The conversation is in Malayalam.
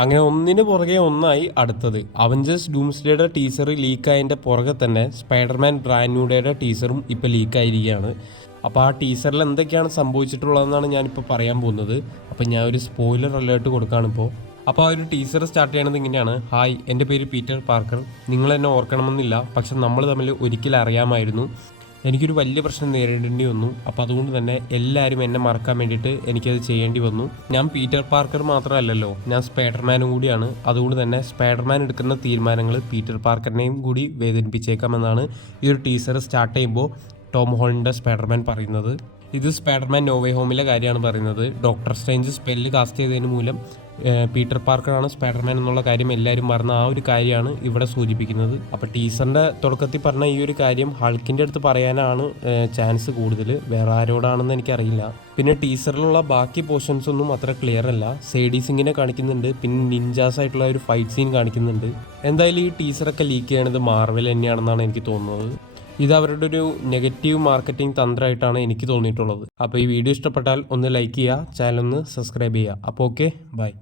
അങ്ങനെ ഒന്നിന് പുറകെ ഒന്നായി അടുത്തത്. അവഞ്ചേഴ്സ് ഡൂംസ്ഡേയുടെ ടീസർ ലീക്കായതിൻ്റെ പുറകെ തന്നെ സ്പൈഡർമാൻ ബ്രാൻഡ് ന്യൂ ഡേയുടെ ടീസറും ഇപ്പോൾ ലീക്കായിരിക്കുകയാണ്. അപ്പോൾ ആ ടീസറിൽ എന്തൊക്കെയാണ് സംഭവിച്ചിട്ടുള്ളതെന്നാണ് ഞാനിപ്പോൾ പറയാൻ പോകുന്നത്. അപ്പോൾ ഞാൻ ഒരു സ്പോയിലർ അലേർട്ട് കൊടുക്കുകയാണിപ്പോൾ. അപ്പോൾ ആ ഒരു ടീസർ സ്റ്റാർട്ട് ചെയ്യണത് ഇങ്ങനെയാണ്: ഹായ്, എൻ്റെ പേര് പീറ്റർ പാർക്കർ. നിങ്ങൾ എന്നെ ഓർക്കണമെന്നില്ല, പക്ഷെ നമ്മൾ തമ്മിൽ ഒരിക്കലും അറിയാമായിരുന്നു. എനിക്കൊരു വലിയ പ്രശ്നം നേരിടേണ്ടി വന്നു. അപ്പോൾ അതുകൊണ്ട് തന്നെ എല്ലാവരും എന്നെ മറക്കാൻ വേണ്ടിയിട്ട് എനിക്കത് ചെയ്യേണ്ടി വന്നു. ഞാൻ പീറ്റർ പാർക്കർ മാത്രമല്ലല്ലോ, ഞാൻ സ്പൈഡർമാനും കൂടിയാണ്. അതുകൊണ്ട് തന്നെ സ്പൈഡർമാൻ എടുക്കുന്ന തീരുമാനങ്ങൾ പീറ്റർ പാർക്കറിനെയും കൂടി വേദനിപ്പിച്ചേക്കാമെന്നാണ് ഈ ഒരു ടീസർ സ്റ്റാർട്ട് ചെയ്യുമ്പോൾ ടോം ഹോളണ്ടിൻ്റെ സ്പൈഡർമാൻ പറയുന്നത്. ഇത് സ്പൈഡർമാൻ നോ വേ ഹോമിലെ കാര്യമാണ് പറയുന്നത്. ഡോക്ടർ സ്ട്രേഞ്ച് സ്പെല്ല് കാസ്റ്റ് ചെയ്തതിന് മൂലം പീറ്റർ പാർക്കറാണ് സ്പൈഡർമാൻ എന്നുള്ള കാര്യം എല്ലാവരും മറന്ന ആ ഒരു കാര്യമാണ് ഇവിടെ സൂചിപ്പിക്കുന്നത്. അപ്പോൾ ടീസറിൻ്റെ തുടക്കത്തിൽ പറഞ്ഞ ഈ ഒരു കാര്യം ഹൾക്കിൻ്റെ അടുത്ത് പറയാനാണ് ചാൻസ് കൂടുതൽ, വേറെ ആരോടാണെന്ന് എനിക്കറിയില്ല. പിന്നെ ടീസറിലുള്ള ബാക്കി പോർഷൻസ് ഒന്നും അത്ര ക്ലിയർ അല്ല. സേഡി സിങ്ങിനെ കാണിക്കുന്നുണ്ട്, പിന്നെ നിഞ്ചാസ് ആയിട്ടുള്ള ഒരു ഫൈറ്റ് സീൻ കാണിക്കുന്നുണ്ട്. എന്തായാലും ഈ ടീസറൊക്കെ ലീക്ക് ചെയ്യണത് മാർവൽ തന്നെയാണെന്നാണ് എനിക്ക് തോന്നുന്നത്. ഇത് അവരുടെ ഒരു നെഗറ്റീവ് മാർക്കറ്റിംഗ് തന്ത്രമായിട്ടാണ് എനിക്ക് തോന്നിയിട്ടുള്ളത്. അപ്പോൾ ഈ വീഡിയോ ഇഷ്ടപ്പെട്ടാൽ ഒന്ന് ലൈക്ക് ചെയ്യുക, ചാനൽ ഒന്ന് സബ്സ്ക്രൈബ് ചെയ്യുക. അപ്പോൾ ഓക്കെ, ബൈ.